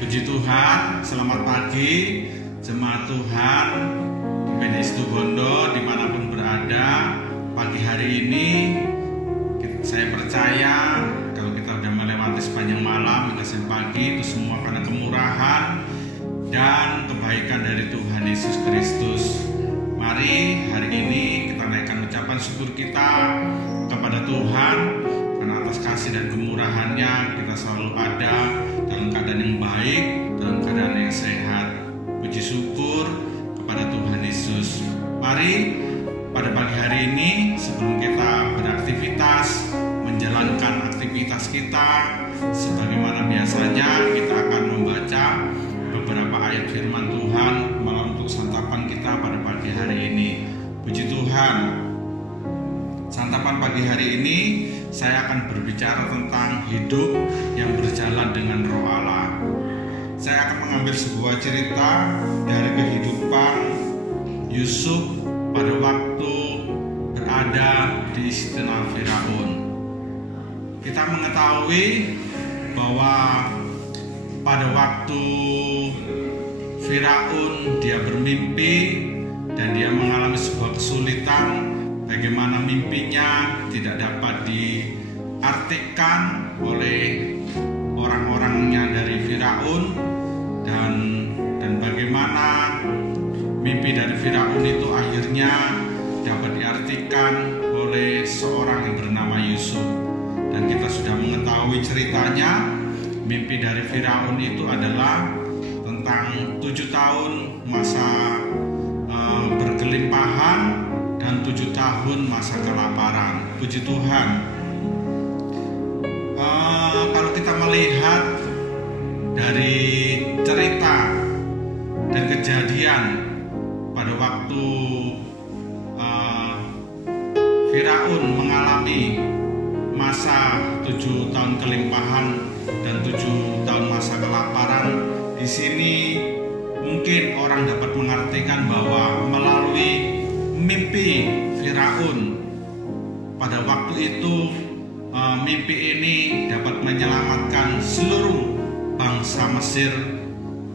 Puji Tuhan, selamat pagi jemaat Tuhan GPD Situbondo dimanapun berada. Pagi hari ini saya percaya kalau kita sudah melewati sepanjang malam hingga siang pagi, itu semua karena kemurahan dan kebaikan dari Tuhan Yesus Kristus. Mari hari ini kita naikkan ucapan syukur kita kepada Tuhan karena atas kasih dan kemurahannya kita selalu ada dalam keadaan yang baik, dalam keadaan yang sehat. Puji syukur kepada Tuhan Yesus. Mari pada pagi hari ini sebelum kita beraktivitas, menjalankan aktivitas kita sebagaimana biasanya, kita akan membaca beberapa ayat firman Tuhan malam untuk santapan kita pada pagi hari ini. Puji Tuhan. Santapan pagi hari ini saya akan berbicara tentang hidup yang berjalan dengan Roh Allah. Saya akan mengambil sebuah cerita dari kehidupan Yusuf pada waktu berada di istana Firaun. Kita mengetahui bahwa pada waktu Firaun dia bermimpi dan dia mengalami sebuah kesulitan, bagaimana mimpinya tidak dapat diartikan oleh orang-orangnya dari Firaun, dan bagaimana mimpi dari Firaun itu akhirnya dapat diartikan oleh seorang yang bernama Yusuf. Dan kita sudah mengetahui ceritanya. Mimpi dari Firaun itu adalah tentang 7 tahun masa berkelimpahan dan 7 tahun masa kelaparan. Puji Tuhan. Kalau kita melihat dari cerita dan kejadian pada waktu Firaun mengalami masa 7 tahun kelimpahan dan 7 tahun masa kelaparan, di sini mungkin orang dapat mengartikan bahwa melalui mimpi Firaun pada waktu itu, mimpi ini dapat menyelamatkan seluruh bangsa Mesir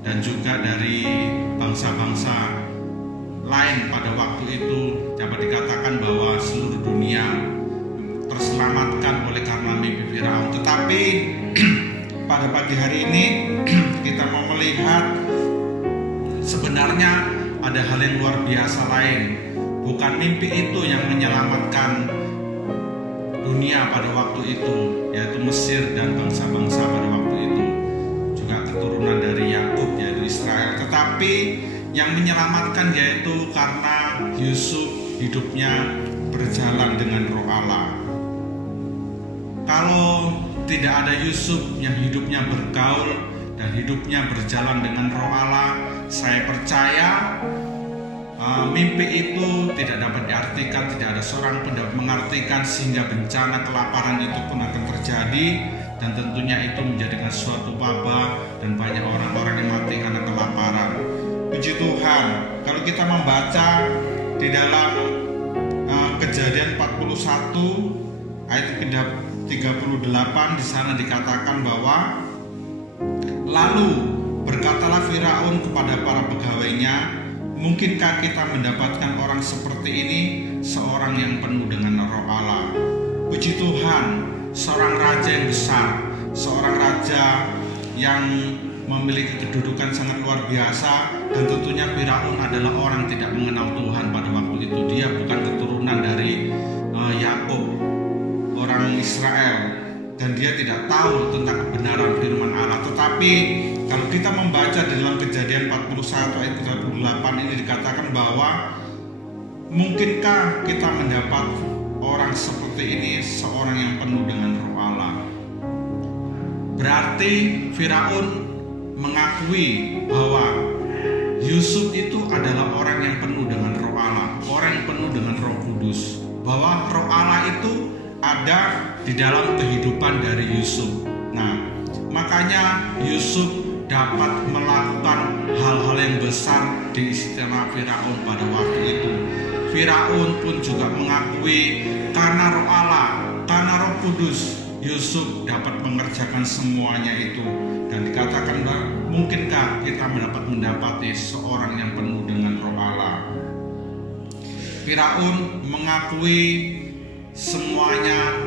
dan juga dari bangsa-bangsa lain pada waktu itu. Dapat dikatakan bahwa seluruh dunia terselamatkan oleh karena mimpi Firaun. Tetapi pada pagi hari ini kita mau melihat sebenarnya ada hal yang luar biasa lain. Bukan mimpi itu yang menyelamatkan dunia pada waktu itu, yaitu Mesir dan bangsa-bangsa pada waktu itu, juga keturunan dari Yakub yaitu Israel. Tetapi yang menyelamatkan yaitu karena Yusuf hidupnya berjalan dengan Roh Allah. Kalau tidak ada Yusuf yang hidupnya bergaul dan hidupnya berjalan dengan Roh Allah, saya percaya mimpi itu tidak dapat diartikan, tidak ada seorang pun dapat mengartikan, sehingga bencana kelaparan itu pun akan terjadi, dan tentunya itu menjadikan suatu wabah dan banyak orang-orang yang mati karena kelaparan. Puji Tuhan. Kalau kita membaca di dalam Kejadian 41 ayat 38, di sana dikatakan bahwa lalu berkatalah Firaun kepada para pegawainya, mungkinkah kita mendapatkan orang seperti ini, seorang yang penuh dengan Roh Allah. Puji Tuhan, seorang raja yang besar, seorang raja yang memiliki kedudukan sangat luar biasa, dan tentunya Firaun adalah orang tidak mengenal Tuhan pada waktu itu. Dia bukan keturunan dari Yakub, orang Israel, dan dia tidak tahu tentang kebenaran firman Allah. Tetapi kalau kita membaca dalam Kejadian 41 ayat 38 ini dikatakan bahwa mungkinkah kita mendapat orang seperti ini, seorang yang penuh dengan Roh Allah. Berarti Firaun mengakui bahwa Yusuf itu adalah orang yang penuh dengan Roh Allah, orang yang penuh dengan Roh Kudus, bahwa Roh Allah itu ada di dalam kehidupan dari Yusuf. Nah, makanya Yusuf dapat melakukan hal-hal yang besar di istana Firaun pada waktu itu. Firaun pun juga mengakui karena Roh Allah, karena Roh Kudus, Yusuf dapat mengerjakan semuanya itu. Dan dikatakan, mungkinkah kita mendapati seorang yang penuh dengan Roh Allah? Firaun mengakui semuanya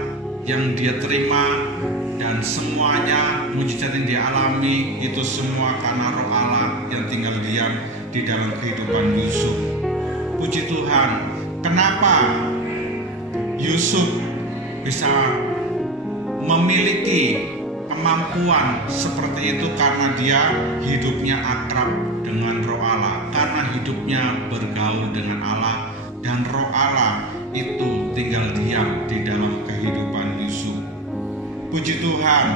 yang dia terima dan semuanya mujizat yang dia alami itu semua karena Roh Allah yang tinggal diam di dalam kehidupan Yusuf. Puji Tuhan, kenapa Yusuf bisa memiliki kemampuan seperti itu? Karena dia hidupnya akrab dengan Roh Allah, karena hidupnya bergaul dengan Allah, dan Roh Allah itu tinggal diam di dalam kehidupan Yusuf. Puji Tuhan,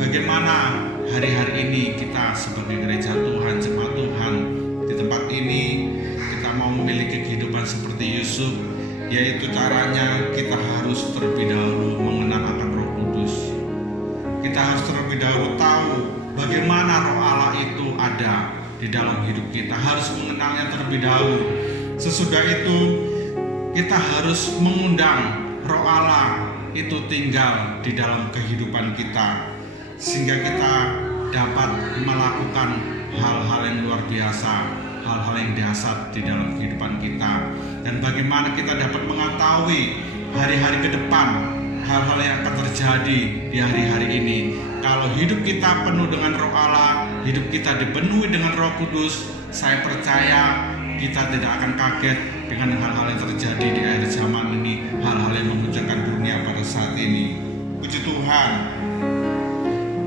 bagaimana hari-hari ini kita sebagai gereja Tuhan, jemaat Tuhan di tempat ini, kita mau memiliki kehidupan seperti Yusuf, yaitu caranya kita harus terlebih dahulu mengenal akan Roh Kudus. Kita harus terlebih dahulu tahu bagaimana Roh Allah itu ada di dalam hidup kita, harus mengenalnya terlebih dahulu. Sesudah itu kita harus mengundang Roh Allah itu tinggal di dalam kehidupan kita, sehingga kita dapat melakukan hal-hal yang luar biasa, hal-hal yang dahsyat di dalam kehidupan kita. Dan bagaimana kita dapat mengetahui hari-hari ke depan, hal-hal yang akan terjadi di hari-hari ini. Kalau hidup kita penuh dengan Roh Allah, hidup kita dipenuhi dengan Roh Kudus, saya percaya kita tidak akan kaget dengan hal-hal yang terjadi di akhir zaman ini, hal-hal yang menguncangkan dunia pada saat ini. Puji Tuhan,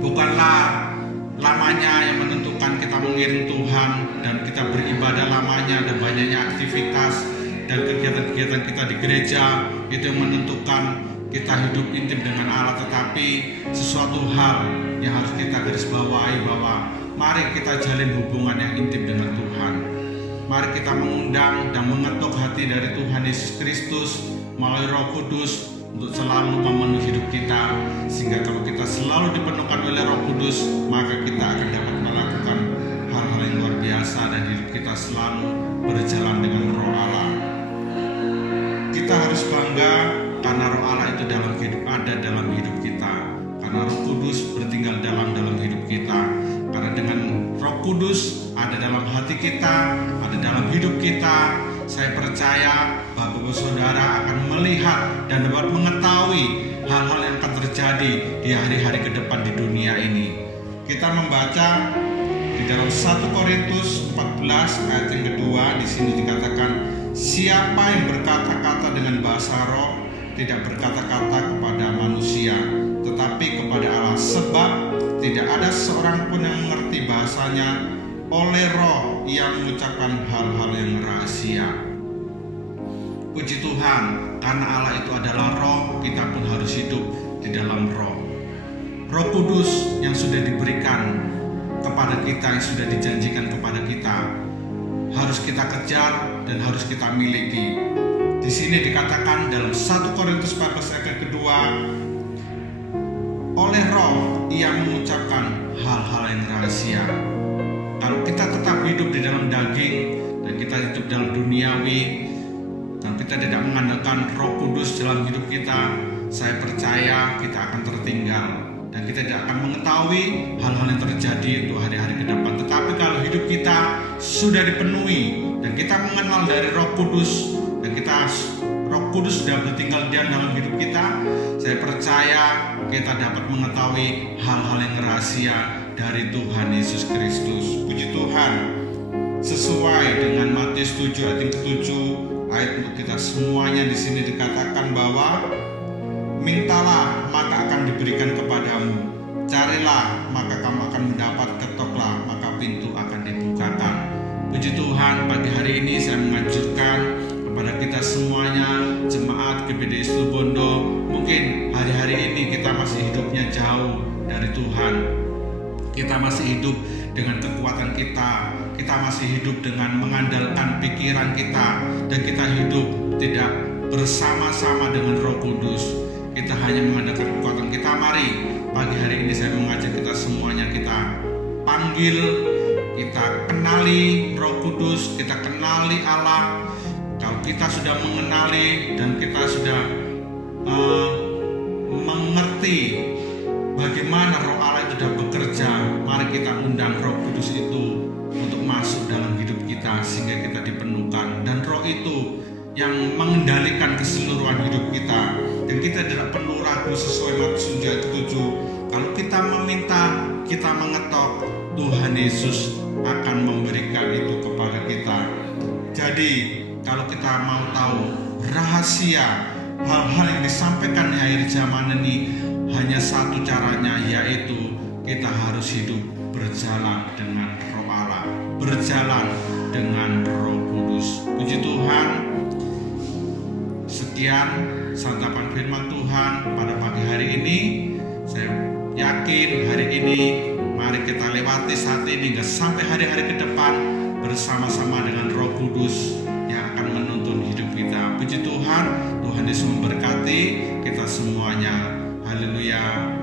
bukanlah lamanya yang menentukan kita mengiring Tuhan dan kita beribadah lamanya dan banyaknya aktivitas dan kegiatan-kegiatan kita di gereja itu yang menentukan kita hidup intim dengan Allah. Tetapi sesuatu hal yang harus kita garis bawahi bahwa mari kita jalin hubungan yang intim dengan Tuhan. Mari kita mengundang dan mengetuk hati dari Tuhan Yesus Kristus melalui Roh Kudus untuk selalu memenuhi hidup kita, sehingga kalau kita selalu dipenuhkan oleh Roh Kudus, maka kita akan dapat melakukan hal-hal yang luar biasa dan hidup kita selalu berjalan dengan Roh Allah. Kita harus bangga karena Roh Allah itu ada dalam hidup kita, karena Roh Kudus bertinggal dalam hidup kita. Karena dengan Roh Kudus ada dalam hati kita, ada dalam hidup kita, saya percaya Bapak-Ibu Saudara akan melihat dan dapat mengetahui hal-hal yang akan terjadi di hari-hari ke depan di dunia ini. Kita membaca di dalam 1 Korintus 14 ayat yang kedua, di sini dikatakan, siapa yang berkata-kata dengan bahasa roh tidak berkata-kata kepada manusia, tetapi kepada Allah, sebab tidak ada seorang pun yang mengerti bahasanya, oleh Roh ia mengucapkan hal-hal yang rahasia. Puji Tuhan, karena Allah itu adalah Roh, kita pun harus hidup di dalam Roh. Roh Kudus yang sudah diberikan kepada kita, yang sudah dijanjikan kepada kita, harus kita kejar dan harus kita miliki. Di sini dikatakan dalam 1 Korintus 14 ayat kedua, oleh Roh ia mengucapkan hal-hal yang rahasia. Kalau kita tetap hidup di dalam daging dan kita hidup dalam duniawi dan kita tidak mengandalkan Roh Kudus dalam hidup kita, saya percaya kita akan tertinggal dan kita tidak akan mengetahui hal-hal yang terjadi untuk hari-hari ke depan. Tetapi kalau hidup kita sudah dipenuhi dan kita mengenal dari Roh Kudus dan Roh Kudus sudah bertinggal diam dalam hidup kita, saya percaya kita dapat mengetahui hal-hal yang rahasia dari Tuhan Yesus Kristus. Puji Tuhan, sesuai dengan Matius 7 ayat yang ke-7, ayat untuk kita semuanya di sini dikatakan bahwa mintalah maka akan diberikan kepadamu, carilah maka kamu akan mendapat, ketoklah maka pintu akan dibukakan. Puji Tuhan, pagi hari ini saya menganjurkan kepada kita semuanya, jemaat GBD Situbondo, mungkin hari-hari ini kita masih hidupnya jauh dari Tuhan. Kita masih hidup dengan kekuatan kita, kita masih hidup dengan mengandalkan pikiran kita, dan kita hidup tidak bersama-sama dengan Roh Kudus. Kita hanya mengandalkan kekuatan kita. Mari pagi hari ini saya mengajak kita semuanya, kita panggil, kita kenali Roh Kudus, kita kenali Allah. Kalau kita sudah mengenali dan kita sudah mengerti sehingga kita dipenuhkan, dan Roh itu yang mengendalikan keseluruhan hidup kita, dan kita tidak perlu ragu sesuai Matius 7. Kalau kita meminta, kita mengetok, Tuhan Yesus akan memberikan itu kepada kita. Jadi kalau kita mau tahu rahasia hal-hal yang disampaikan di akhir zaman ini, hanya satu caranya, yaitu kita harus hidup berjalan dengan Roh Allah, berjalan dengan Roh Kudus. Puji Tuhan. Sekian santapan firman Tuhan pada pagi hari ini. Saya yakin hari ini mari kita lewati saat ini hingga sampai hari-hari ke depan bersama-sama dengan Roh Kudus yang akan menuntun hidup kita. Puji Tuhan, Tuhan Yesus memberkati kita semuanya. Haleluya.